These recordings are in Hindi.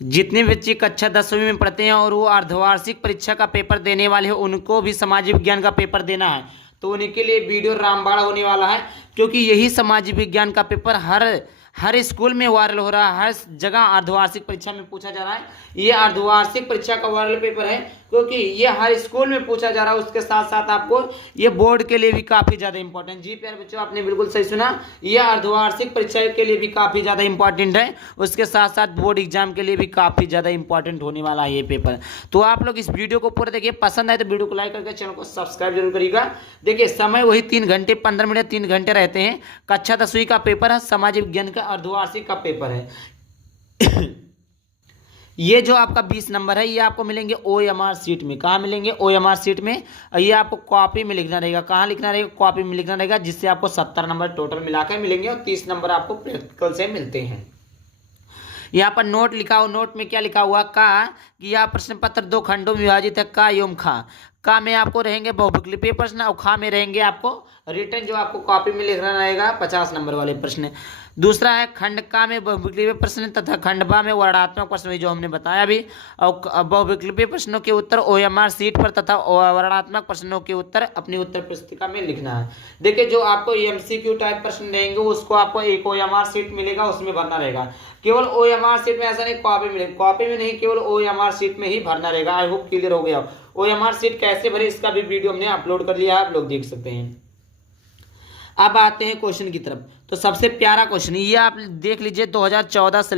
जितने बच्चे कक्षा 10वीं में पढ़ते हैं और वो अर्धवार्षिक परीक्षा का पेपर देने वाले हैं उनको भी समाज विज्ञान का पेपर देना है, तो उनके लिए वीडियो रामबाण होने वाला है, क्योंकि यही समाज विज्ञान का पेपर हर स्कूल में वायरल हो रहा है, हर जगह अर्धवार्षिक परीक्षा में पूछा जा रहा है। ये अर्धवार्षिक परीक्षा का वायरल पेपर है क्योंकि ये हर स्कूल में पूछा जा रहा है। उसके साथ साथ आपको ये बोर्ड के लिए भी काफ़ी ज़्यादा इंपॉर्टेंट, जी प्यारे बच्चों आपने बिल्कुल सही सुना, ये अर्धवार्षिक परीक्षा के लिए भी काफ़ी ज़्यादा इंपॉर्टेंट है। उसके साथ साथ बोर्ड एग्जाम के लिए भी काफ़ी ज़्यादा इंपॉर्टेंट होने वाला है ये पेपर। तो आप लोग इस वीडियो को पूरा देखिए, पसंद आए तो वीडियो को लाइक करके चैनल को सब्सक्राइब जरूर करिएगा। देखिए समय वही 3 घंटे 15 मिनट 3 घंटे रहते हैं। कक्षा 10वीं का पेपर है, समाज विज्ञान का अर्धवार्षिक का पेपर है। ये जो आपका 20 नंबर है ये आपको मिलेंगे OMR सीट में। कहाँ मिलेंगे? OMR सीट में। ये आपको कॉपी में लिखना रहेगा। कहाँ लिखना रहेगा? कॉपी में लिखना रहेगा, जिससे आपको 70 नंबर टोटल मिलाकर मिलेंगे और 30 नंबर आपको प्रैक्टिकल से मिलते हैं। यहाँ पर नोट लिखा हो, नोट में क्या लिखा हुआ? का कि यह प्रश्न पत्र 2 खंडों में विभाजित है, का एवं खा। का में आपको रहेंगे बहुविकल्पीय प्रश्न और खा में रहेंगे आपको रिटर्न, जो आपको कॉपी में लिखना रहेगा 50 नंबर वाले प्रश्न। दूसरा है खंड का में बहुविकल्पीय प्रश्न तथा खंड बा में वर्णनात्मक प्रश्न, जो हमने बताया भी। और बहुविकल्पीय प्रश्नों के उत्तर OMR सीट पर तथा वर्णनात्मक प्रश्नों के उत्तर अपनी उत्तर पुस्तिका में लिखना है। देखिए जो आपको MCQ टाइप प्रश्न रहेंगे उसको आपको एक OMR सीट मिलेगा, उसमें भरना रहेगा। केवल OMR सीट में, ऐसा नहीं कॉपी में, कॉपी में नहीं, केवल OMR सीट में ही भरना रहेगा। आई होप क्लियर हो गया। OMR सीट कैसे भरे इसका भी वीडियो हमने अपलोड कर लिया है, आप लोग देख सकते हैं। अब आते हैं क्वेश्चन की तरफ। तो सबसे प्यारा क्वेश्चन ये आप देख लीजिए, 2014 से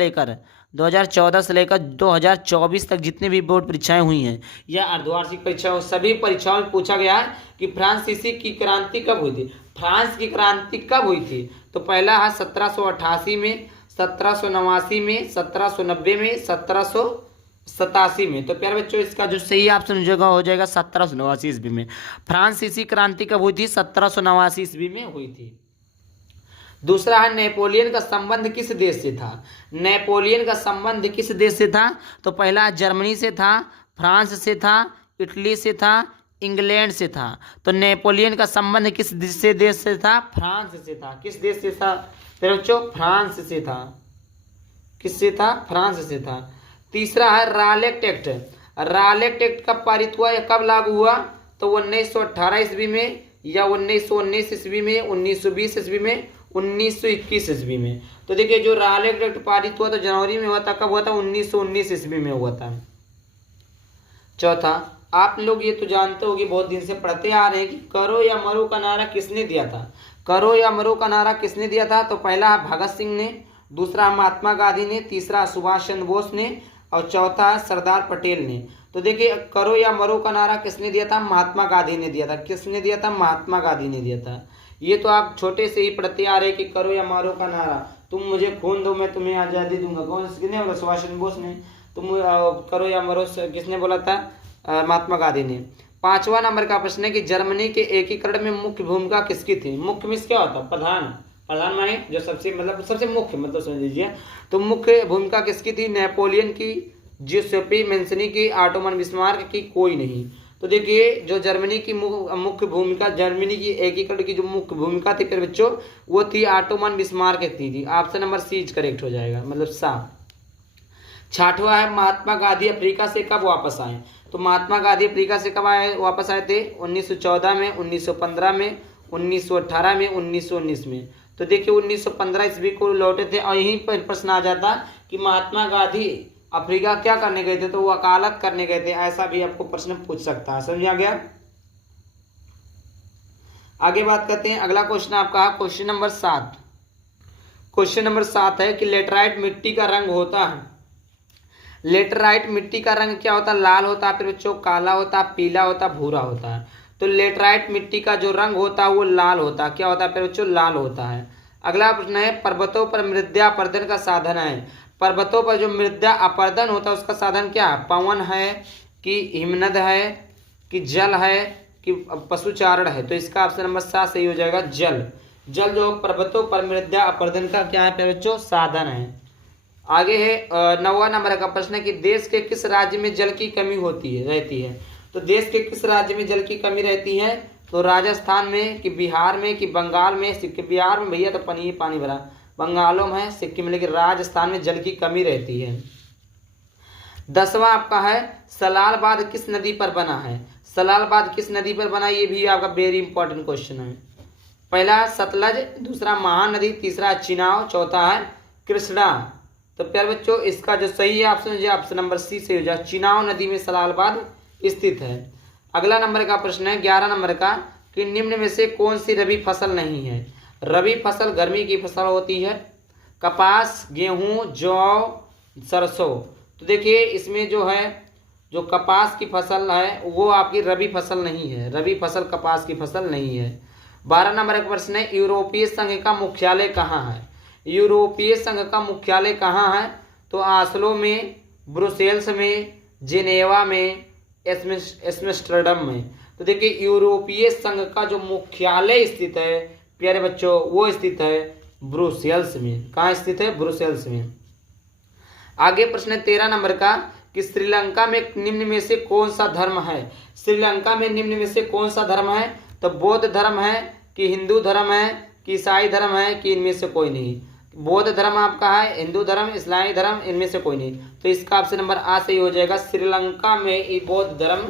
लेकर 2024 तक जितने भी बोर्ड परीक्षाएं हुई हैं या अर्धवार्षिक परीक्षा, सभी परीक्षाओं में पूछा गया है कि फ्रांसीसी की क्रांति कब हुई थी। फ्रांस की क्रांति कब हुई थी? तो पहला है 1788 में, 1789 में, 1790 में, 1787 में। तो प्यारे बच्चों इसका जो सही ऑप्शन हो जाएगा 1789 ईस्वी में। फ्रांसीसी क्रांति कब हुई थी? 1789 ईस्वी में हुई थी। दूसरा है नेपोलियन का संबंध किस देश से था? नेपोलियन का संबंध किस देश से था? तो पहला जर्मनी से था, फ्रांस से था, इटली से था, इंग्लैंड से था। तो नेपोलियन का संबंध किस देश से था? फ्रांस से था। किस देश से था प्यारे बच्चों? फ्रांस से था। किससे था? फ्रांस से था। तीसरा है रालेक्ट एक्ट। रालेक्ट एक्ट कब पारित हुआ या कब लागू हुआ? तो 1918 ईस्वी में या 1919 ईस्वी में, 1920 ईस्वी में, 1921 ईस्वी में। तो देखिए जो रालेक्ट एक्ट पारित हुआ तो जनवरी में हुआ था। कब हुआ था? 1919 ईस्वी में हुआ था। चौथा, आप लोग ये तो जानते हो कि बहुत दिन से पढ़ते आ रहे हैं कि करो या मरो का नारा किसने दिया था? करो या मरो का नारा किसने दिया था? तो पहला है भगत सिंह ने, दूसरा महात्मा गांधी ने, तीसरा सुभाष चंद्र बोस ने और चौथा है सरदार पटेल ने। तो देखिए करो या मरो का नारा किसने दिया था? महात्मा गांधी ने दिया था। किसने दिया था? महात्मा गांधी ने दिया था। ये तो आप छोटे से ही पढ़ते आ रहे कि करो या मरो का नारा, तुम मुझे खून दो मैं तुम्हें आज़ादी दूंगा, कौन किसने बोला? सुभाष चंद्र बोस ने। तुम करो या मरो किसने बोला था? महात्मा गांधी ने। 5वां नंबर का प्रश्न है कि जर्मनी के एकीकरण में मुख्य भूमिका किसकी थी? मुख्य मीन्स क्या होता है? प्रधान माने जो सबसे सबसे मुख्य समझ लीजिए। तो मुख्य भूमिका किसकी थी? नेपोलियन की, ज्यूसेपी मेंसिनी की, ऑटोमन बिस्मार्क की, कोई नहीं। तो देखिए जो जर्मनी की मुख्य भूमिका, जर्मनी की एकीकरण की जो मुख्य भूमिका थी फिर बच्चों वो थी ऑटोमन बिस्मार्क की थी। ऑप्शन नंबर सी करेक्ट हो जाएगा, मतलब सा। 6वां है महात्मा गांधी अफ्रीका से कब वापस आए? तो महात्मा गांधी अफ्रीका से कब वापस आए थे? 1914 में, 1915 में, 1918 में, 1919 में। तो देखिए 1915 ईस्वी को लौटे थे। और यहीं पर प्रश्न आ जाता कि महात्मा गांधी अफ्रीका क्या करने गए थे? तो वकालत करने गए थे। ऐसा भी आपको प्रश्न पूछ सकता है। समझ आ गया? आगे बात करते हैं। अगला क्वेश्चन आपका क्वेश्चन नंबर 7। क्वेश्चन नंबर 7 है कि लेटराइट मिट्टी का रंग होता है। लेटराइट मिट्टी का रंग क्या होता है? लाल होता है, फिर बच्चों काला होता है, पीला होता है, भूरा होता है। तो लेटराइट मिट्टी का जो रंग होता है वो लाल होता है। क्या होता है फिर बच्चों? लाल होता है। अगला प्रश्न है पर्वतों पर मृदा अपरदन का साधन है। पर्वतों पर जो मृदा अपरदन होता है उसका साधन क्या है? पवन है कि हिमनद है कि जल है कि पशुचारण है? तो इसका ऑप्शन नंबर 7 सही हो जाएगा, जल। जल जो पर्वतों पर मृदा अपरदन का क्या है फिर बच्चों? साधन है। आगे है 9वां नंबर का प्रश्न है कि देश के किस राज्य में जल की कमी रहती है? तो देश के किस राज्य में जल की कमी रहती है? तो राजस्थान में कि बिहार में कि बंगाल में? सिक्किम। बिहार में भैया तो पानी भरा, बंगालों में, सिक्किम में, लेकिन राजस्थान में जल की कमी रहती है। 10वां आपका है सलाल बांध किस नदी पर बना है। सलाल बांध किस नदी पर बना, ये भी आपका वेरी इंपॉर्टेंट क्वेश्चन है। पहला सतलज, दूसरा महानदी, तीसरा चिनाव, चौथा है कृष्णा। तो प्यारे बच्चों इसका जो सही है ऑप्शन है ऑप्शन नंबर सी से हो जाए, चिनाव नदी में सलाल बांध स्थित है। अगला नंबर का प्रश्न है 11 नंबर का कि निम्न में से कौन सी रबी फसल नहीं है। रबी फसल गर्मी की फसल होती है, कपास, गेहूं, जौ, सरसों। तो देखिए इसमें जो है जो कपास की फसल है वो आपकी रबी फसल नहीं है, रबी फसल कपास की फसल नहीं है। 12 नंबर का प्रश्न है यूरोपीय संघ का मुख्यालय कहाँ है। यूरोपीय संघ का मुख्यालय कहाँ है, तो आस्लो में, ब्रुसेल्स में, जिनेवा में, एम्स्टर्डम में। तो देखिए यूरोपीय संघ का जो मुख्यालय स्थित है प्यारे बच्चों वो स्थित है ब्रुसेल्स में। कहाँ स्थित है, ब्रुसेल्स में। आगे प्रश्न है 13 नंबर का कि श्रीलंका में निम्न में से कौन सा धर्म है। श्रीलंका में निम्न में से कौन सा धर्म है, तो बौद्ध धर्म है कि हिंदू धर्म है कि ईसाई धर्म है कि इनमें से कोई नहीं। बौद्ध धर्म आपका है, हिंदू धर्म, इस्लामी धर्म, इनमें से कोई नहीं। तो इसका ऑप्शन नंबर आ सही हो जाएगा, श्रीलंका में ये बौद्ध धर्म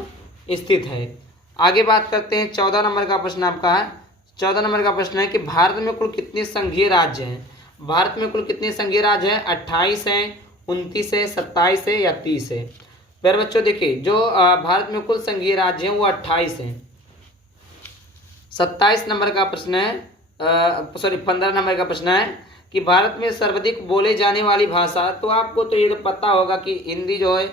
स्थित है। आगे बात करते हैं 14 नंबर का प्रश्न आपका है। 14 नंबर का प्रश्न है कि भारत में कुल कितने संघीय राज्य हैं। भारत में कुल कितने संघीय राज्य हैं, 28 हैं, 29 है, 27 है या 30 है। प्यारे बच्चों देखिए जो भारत में कुल संघीय राज्य हैं वो 28 हैं। 27 नंबर का प्रश्न है 15 नंबर का प्रश्न है कि भारत में सर्वाधिक बोले जाने वाली भाषा। तो आपको तो ये पता होगा कि हिंदी जो है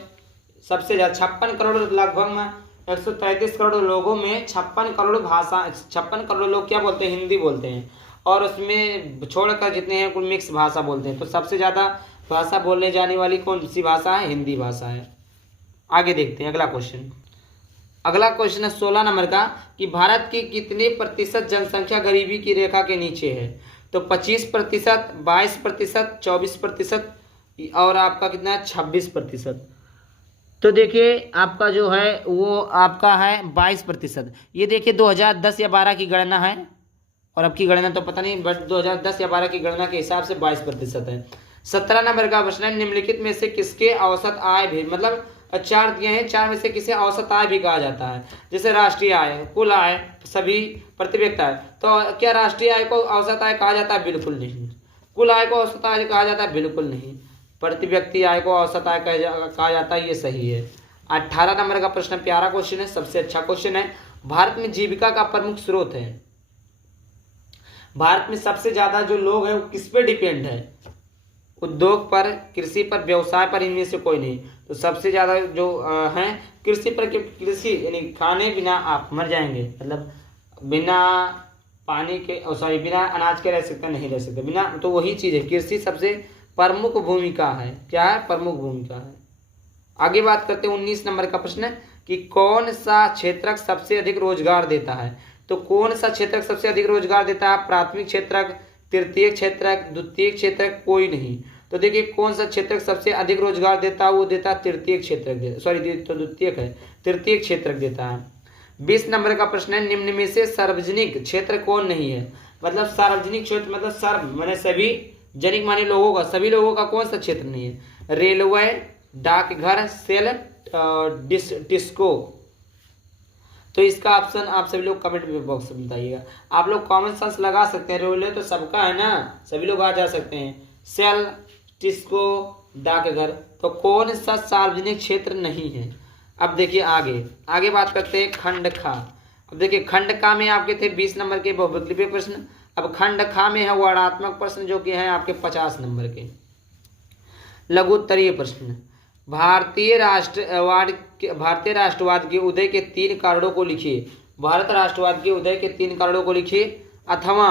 सबसे ज़्यादा 56 करोड़ लगभग 133 करोड़ लोगों में 56 करोड़ भाषा 56 करोड़ लोग क्या बोलते हैं, हिंदी बोलते हैं। और उसमें छोड़कर जितने हैं कुल मिक्स भाषा बोलते हैं। तो सबसे ज़्यादा भाषा बोलने जाने वाली कौन सी भाषा है, हिंदी भाषा है। आगे देखते हैं अगला क्वेश्चन। अगला क्वेश्चन है 16 नंबर का कि भारत की कितने प्रतिशत जनसंख्या गरीबी की रेखा के नीचे है। तो 25%, 22%, 24% और आपका कितना है 26%। तो देखिए आपका जो है वो आपका है 22%। ये देखिए 2010 या 12 की गणना है और अब की गणना तो पता नहीं, बट 2010 या 12 की गणना के हिसाब से 22% है। 17 नंबर का प्रश्न है निम्नलिखित में से किसके औसत आय भी, मतलब 4 दिए हैं, 4 में से किसे औसत आय भी कहा जाता है। जैसे राष्ट्रीय आय, कुल आय, सभी प्रति व्यक्ति आय। तो क्या राष्ट्रीय आय को औसत आय कहा जाता है, बिल्कुल नहीं। कुल आय को औसत आय कहा जाता है, बिल्कुल नहीं। प्रति व्यक्ति आय को औसत आय कहा जाता है, ये सही है। 18 नंबर का प्रश्न प्यारा क्वेश्चन है, सबसे अच्छा क्वेश्चन है। भारत में जीविका का प्रमुख स्रोत है। भारत में सबसे ज्यादा जो लोग हैं वो किस पे डिपेंड है, उद्योग पर, कृषि पर, व्यवसाय पर, इनमें से कोई नहीं। तो सबसे ज्यादा जो हैं कृषि पर। कृषि यानी खाने बिना आप मर जाएंगे, मतलब बिना पानी के सॉरी बिना अनाज के रह सकते नहीं रह सकते बिना, तो वही चीज़ है, कृषि सबसे प्रमुख भूमिका है। क्या है, प्रमुख भूमिका है। आगे बात करते हैं 19 नंबर का प्रश्न कि कौन सा क्षेत्रक सबसे अधिक रोजगार देता है। तो कौन सा क्षेत्रक सबसे अधिक रोजगार देता है, प्राथमिक क्षेत्रक, तृतीय क्षेत्रक, द्वितीय क्षेत्रक, कोई नहीं। तो देखिए कौन सा क्षेत्रक सबसे अधिक रोजगार देता है, वो देता है तृतीय क्षेत्रक, सॉरी तो द्वितीयक है, तृतीय क्षेत्रक देता है। 20 नंबर का प्रश्न है निम्न में से सार्वजनिक क्षेत्र कौन नहीं है। मतलब सार्वजनिक क्षेत्र मतलब सर्व माने सभी, जनिक माने लोगों का, सभी लोगों का कौन सा क्षेत्र नहीं है। रेलवे, डाकघर, सेल, डिस्को। तो इसका ऑप्शन आप सभी लोग कमेंट बॉक्स में बताइएगा। आप लोग कॉमन सेंस लगा सकते हैं, रेलवे तो सबका है ना, सभी लोग आ जा सकते हैं। सेल, डिस्को, डाकघर, तो कौन सा सार्वजनिक क्षेत्र नहीं है। अब देखिए आगे बात करते हैं खंड खा। अब देखिए खंड का में आपके थे 20 नंबर के बहुविकल्पीय प्रश्न। अब खंड खा में है वर्णात्मक प्रश्न जो कि है आपके 50 नंबर के। लघुत्तरीय प्रश्न, भारतीय राष्ट्रवाद के उदय के 3 कारणों को लिखिए। भारत राष्ट्रवाद के उदय के 3 कारणों को लिखिए। अथवा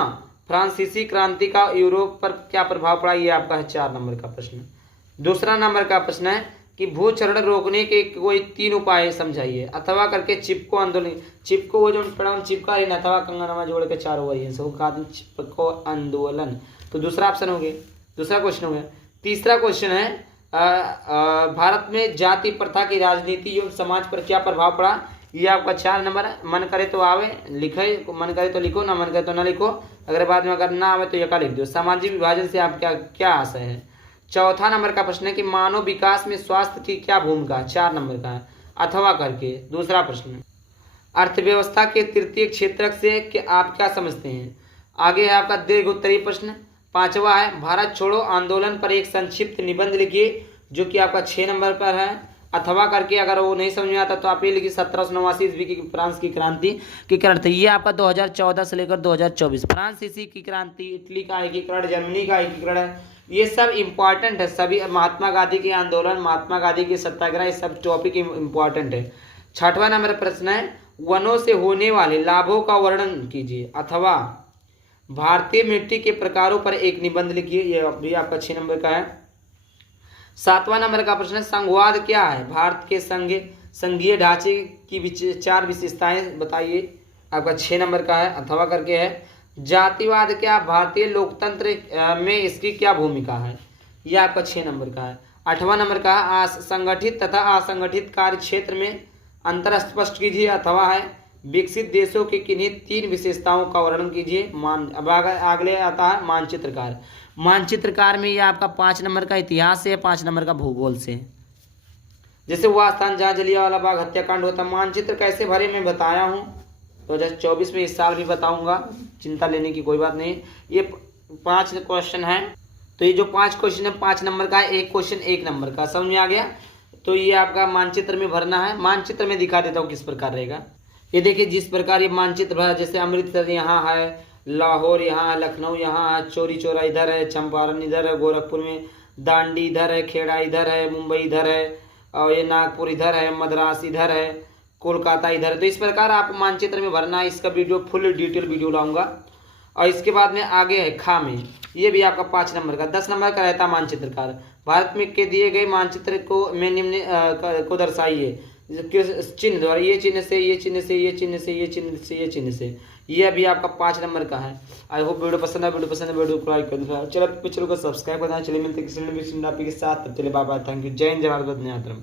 फ्रांसीसी क्रांति का यूरोप पर क्या प्रभाव पड़ा, ये आपका है 4 नंबर का प्रश्न। दूसरा नंबर का प्रश्न है कि भूक्षरण रोकने के कोई 3 उपाय समझाइए। अथवा करके चिपको आंदोलन, चिपको वो जो पड़ा चिपका रही, अथवा कंगनवा जोड़ के 4 वही है, चिपको आंदोलन। तो दूसरा ऑप्शन हो गया, दूसरा क्वेश्चन हो गया। तीसरा क्वेश्चन है भारत में जाति प्रथा की राजनीति एवं समाज पर क्या प्रभाव पड़ा, ये आपका 4 नंबर है। मन करे तो आवे लिखे, मन करे तो लिखो, ना मन करे तो ना लिखो। अगर बाद में अगर ना आवे तो यका लिख दो। सामाजिक विभाजन से आप क्या आशय है। चौथा नंबर का प्रश्न है कि मानव विकास में स्वास्थ्य की क्या भूमिका है, 4 नंबर का है, अथवा करके। दूसरा प्रश्न, अर्थव्यवस्था के तृतीय क्षेत्रक से कि आप क्या समझते हैं। आगे है आपका दीर्घ उत्तरीय प्रश्न। पांचवा है भारत छोड़ो आंदोलन पर एक संक्षिप्त निबंध लिखिए, जो कि आपका 6 नंबर पर है, अथवा करके। अगर वो नहीं समझ में आता तो आप ये लिखिए 1789 ईस्वी की फ्रांस की क्रांति की क्रांति। ये आपका 2014 से लेकर 2024 फ्रांसीसी की क्रांति, इटली का एकीकरण, जर्मनी का एकीकरण, ये सब इंपॉर्टेंट है। सभी महात्मा गांधी के आंदोलन, महात्मा गांधी के सत्याग्रह, ये सब टॉपिक इंपॉर्टेंट है। छठवां नंबर प्रश्न है वनों से होने वाले लाभों का वर्णन कीजिए, अथवा भारतीय मिट्टी के प्रकारों पर एक निबंध लिखिए। ये भी आपका 6 नंबर का है। सातवां नंबर का प्रश्न है संघवाद क्या है, भारत के संघीय ढांचे की 4 विशेषताएं बताइए, आपका 6 नंबर का है, अथवा करके है। जातिवाद क्या, भारतीय लोकतंत्र में इसकी क्या भूमिका है, यह आपका 6 नंबर का है। 8वां नंबर का है संगठित तथा असंगठित कार्य क्षेत्र में अंतर स्पष्ट कीजिए, अथवा है विकसित देशों की किन्हीं 3 विशेषताओं का वर्णन कीजिए। अब अगले आता है मानचित्रकार। मानचित्रकार में ये आपका 5 नंबर का इतिहास से, 5 नंबर का भूगोल से। जैसे वह स्थान जहाँ जलियांवाला बाग हत्याकांड होता, मानचित्र कैसे भरे मैं बताया हूँ 2024 में, इस साल भी बताऊंगा, चिंता लेने की कोई बात नहीं। ये 5 क्वेश्चन है, तो ये जो 5 क्वेश्चन है 5 नंबर का है, एक क्वेश्चन 1 नंबर का, समझ में आ गया। तो ये आपका मानचित्र में भरना है। मानचित्र में दिखा देता हूँ किस प्रकार रहेगा। ये देखिए जिस प्रकार ये मानचित्र भरा, जैसे अमृतसर यहाँ है, लाहौर यहाँ है, लखनऊ यहाँ है, चौरी चौरा इधर है, चंपारण इधर है, गोरखपुर में दांडी इधर है, खेड़ा इधर है, मुंबई इधर है, और ये नागपुर इधर है, मद्रास इधर है, कोलकाता इधर है। तो इस प्रकार आप मानचित्र में भरना है। इसका वीडियो फुल डिटेल वीडियो लाऊंगा। और इसके बाद में आगे है खा में, ये भी आपका 5 नंबर का। 10 नंबर का रहता है मानचित्रकार। भारत में के दिए गए मानचित्र को में निम्न को दर्शाइए चिन्ह द्वारा, ये चिन्ह से, ये चिन्ह से, ये चिन्ह से, ये चिन्ह से, ये चिन्ह से। ये अभी आपका 5 नंबर का है। आई होप वीडियो पसंद है, वीडियो को लाइक कर दो, चलो को सब्सक्राइब करना। चलिए मिलते किसी नए टॉपिक के साथ, तब चलिए बाय बाय, थैंक यू, जय हिंद, जय भारत, वंदे मातरम।